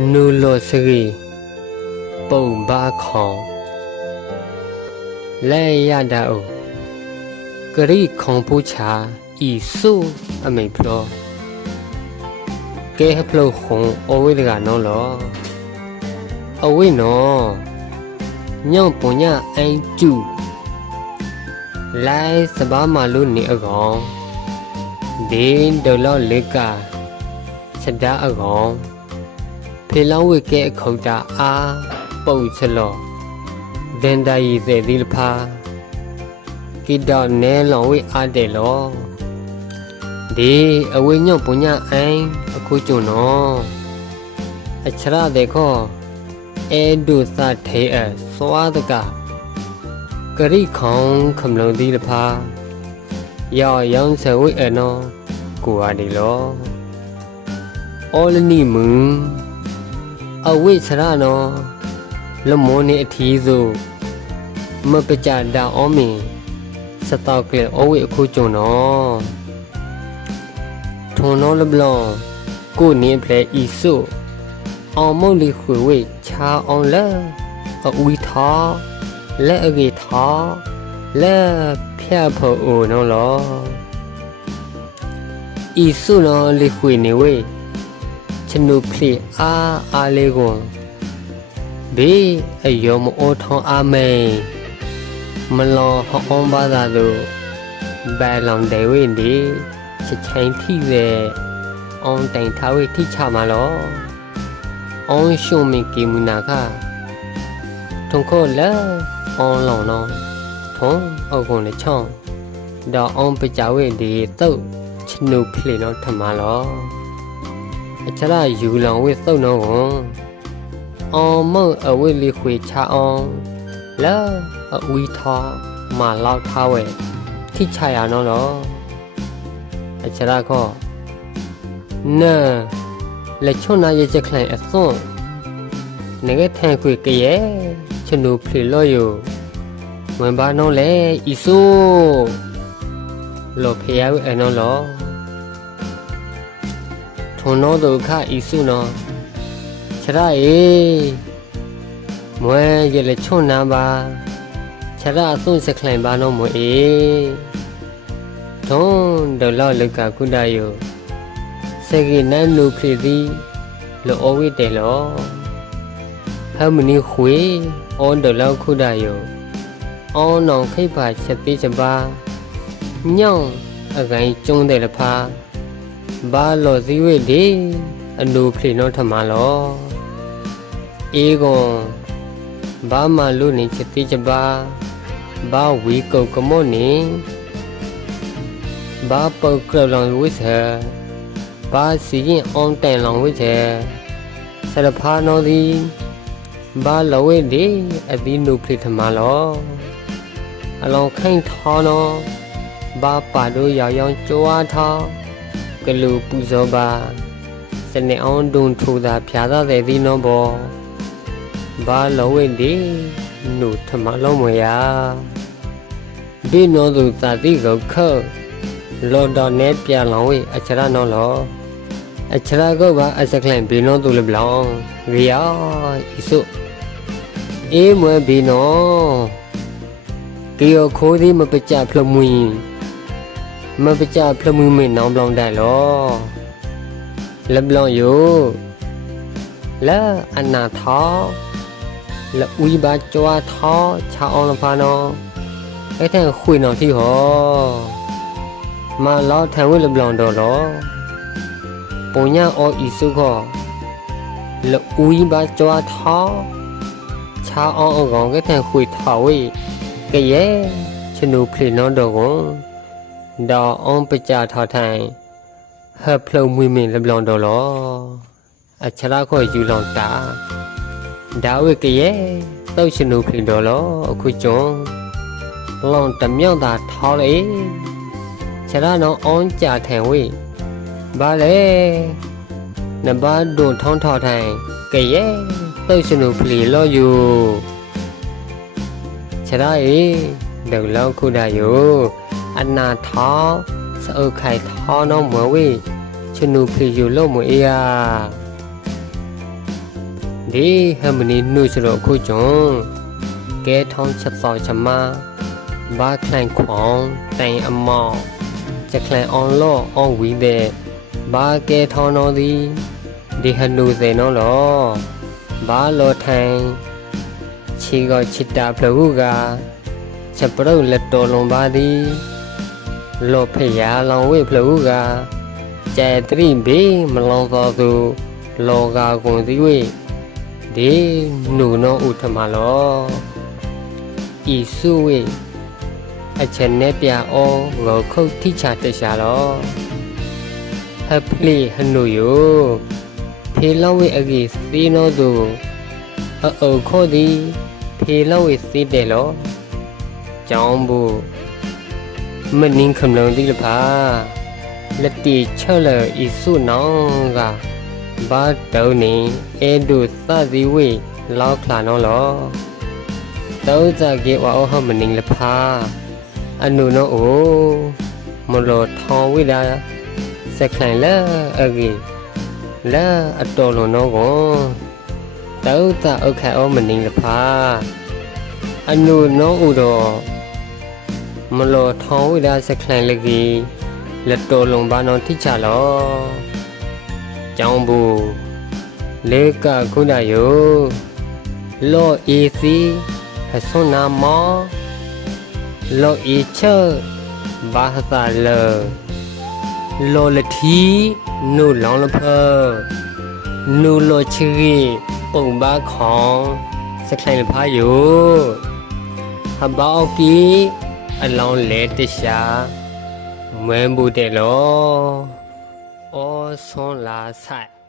နူလောစရီပုံဘာခေါင်လဲရတာအိုဂရိခေါင်ပူချာဤဆုအမိဖလောကဲဟဖလောခုံအဝိဒကနော်လောအဝိနော်ညောင်ပုညအိုင်ကျူလိုက်စဘာမလူနေအကောင်ဒီဒေါ်လောလေကာစဒါအကောင် ဖေလောင်းဝိကဲအခုတ်တာအာပုတ်ချလောဒန်တာရီသေးသီလဖာကိတောနဲလောင်ဝိအားတယ်လောဒီအဝိညော့ပုညအိုင်အခုကျွန်းနော်အချရတဲ့ခောအဲဒုသထေအစွာဒကဂရိခေါင်ခမလုံးသီလဖာယောယောင်ဆဝိအနောကိုအားဒီလောအောလနီမူ အဝိစရနောလမောနေအထီးစို့မပကြတာအောမင်စတောက်ကလေအဝိအခုကျွန်းနောထုံနောလဘလောင်ကိုနင်းဖလေဤစို့အောင်မုတ်လီခွေဝိချာအောင်လဲအဝီထားလက်အကေထားလက်ဖြတ်ဖို့အိုနော်လောဤစို့နောလီခွေနေဝိ ချနုဖလီအာအာလေးကွန်ဘေးအယောမအိုထောင်းအာမေမလောဟောင်းဘာသာတို့ဘယ်လောင်ဒေဝင်းဒီချချိုင်းထိပဲအောင်တိုင်ထားဝိထိချမှာလောအောင်ရှုံမင်ကီမူနာကထုံခိုလဲအောင်လောင်နော်ထုံအုတ်ကုန်လေချောင်းတော့အောင်ပကြဝိဒီတုတ်ချနုဖလီနော်ထမလော အချရယူလောင်ဝိသုတ်နောဝန်အောင်မအဝိလီခွေချအောင်လာအဝီထားမာလောက်ထားဝဲထိချရနော်လောအချရခောနာလက်ချွန်နာရဲ့ချက်ခလိုက်အစွန်နေကထန်ခွေကရဲ့ချနူဖလီလောယဝင်ပါနော်လေဤဆိုလောဖေယဝဲအနော်လော ထုံနောဒုက္ခဤစုနောခြရအေမွဲရလေချွန်နာပါခြရအသွန့်စခလိုင်ပါနောမွေအေထုံဒလောလကကုဒယောစေကိနန်နုခိတိလောအဝိတေလောဟမနီခွေအောဒလောခုဒယောအောနောင်ခိပါချက်တိချပါညောင်းအကိုင်းကျုံးတယ်လဖာ ဘာလို့ဇီဝိဒီအနုဖလီနောထမလောအေကွန်ဘာမလူနေချတိချပါဘာဝီကုတ်ကမောနေဘာပုတ်ကလောင်ဝိဆာဘာစီရင်အောင်တိုင်လောင်ဝိချေဆရဖာနောဒီဘာလဝိဒီအဒီနုဖလီထမလောအလောင်းခိုင်ထောနောဘာပါတို့ရောက်ရောက်ကြွားထော ကလူပူဇော်ပါစနေအောင်ဒုံထူသာဖြာသာတဲ့ဒီနောဘောဘာလဝိဒီနုထမလုံးမယာဒီနောသူသာတိကောခလော်တော်နဲ့ပြလောင်ဝိအချရနောလောအချရကောပါအစကလန်ဘီနောသူလဘလောင်ရီယာဣစုအေးမွဲဘီနောကေယခိုးဒီမပကြဖလမွီ မပကြဖလမှုမေနောင်ပလောင်တယ်လောလက်ပလောင်ယိုလာအနာထောလဝီဘာကြွားထောချောင်းလဖာနောအဲ့တဲ့ခွေနောင်တိဟောမလောထံဝိလက်ပလောင်တော်လောပုံညာအောဤစုခောလဝီဘာကြွားထောချောင်းအောင်ကောင်ကတဲ့ခွေထောဝေကရဲချနုဖလနောတော်ကွန် ดออมปจาทอไทยเฮพลมွေမင်လဘလောင်တော်လောအချလာခေါ်ယူလောင်တာဒါဝိကရဲ့တောက်ရှင်နုဖိတော်လောအခုကျွန်းလောင်တမြောက်တာထောင်းလေချလာနောအောင်ကြထိုင်ဝိဘာလဲနဘာဒွန်ထောင်းထောင်းထိုင်ကရဲ့တောက်ရှင်နုဖိလောယူချလာအေဒေလောခုဒါယော အနာထောင်းစအုတ်ခိုင်ထောင်းတော့မွေဝေချနုဖေယူလို့မွေအေးယာဒီဟမနီနှုစတော့ခုကျွန်းကဲထောင်းချက်စောချမဘာခလိုင်ခွန်တိုင်အမောက်ချက်ခလန်အွန်လော့အွန်ဝီတဲ့ဘာကဲထောင်းတော်သည်ဒီဟနုစေနော်လောဘာလောထိုင်ချီကောချစ်တာဖလူကချက်ပရုတ်လက်တော်လွန်ပါသည် လောဖျာလောင်ဝိဖလူကကျဲတရိဘေးမလောင်သောသူလောကကွန်စည်းဝေးဒီနုနောဥထမလောဤစုဝေအချက်နဲ့ပြအောငေါခုတ်ထိချတရှာလောဟပလီဟနုယဖေလောဝေအကြီးစီနောသူအအုတ်ခေါ်သည်ဖေလောဝေစီတယ်လောကြောင်းဘူး မနင်းခမလုံးတိလဖာလက်တီချောလဤစုနောင်ကဘာတုံးနေအဲဒုသသီဝေလောက်ခလာနောလောတောဇကေဝအဟမနင်းလဖာအနုနောအိုမလောထောင်းဝိလာစက်ခိုင်လာအဂေလာအတော်လုံးနောကိုတောဇဥက္ခအမနင်းလဖာအနုနောဥတော် မလောထောင်းဝိလာစက်ခိုင်လကြီးလက်တော်လုံးဘာနောတိချလောကျောင်းဘူးလေကခုနယိုလော့အေစီဟဆွန်နာမောလော့အေချေဘာသာလလော်လတီနုလောင်လဖနုလောချီပုံပါခေါင်စခိုင်လဖာယိုဟဘောက်ကီ အလောင်းလဲတရှာမွဲဘူးတဲ့လောဩဆွန်လာဆိုင်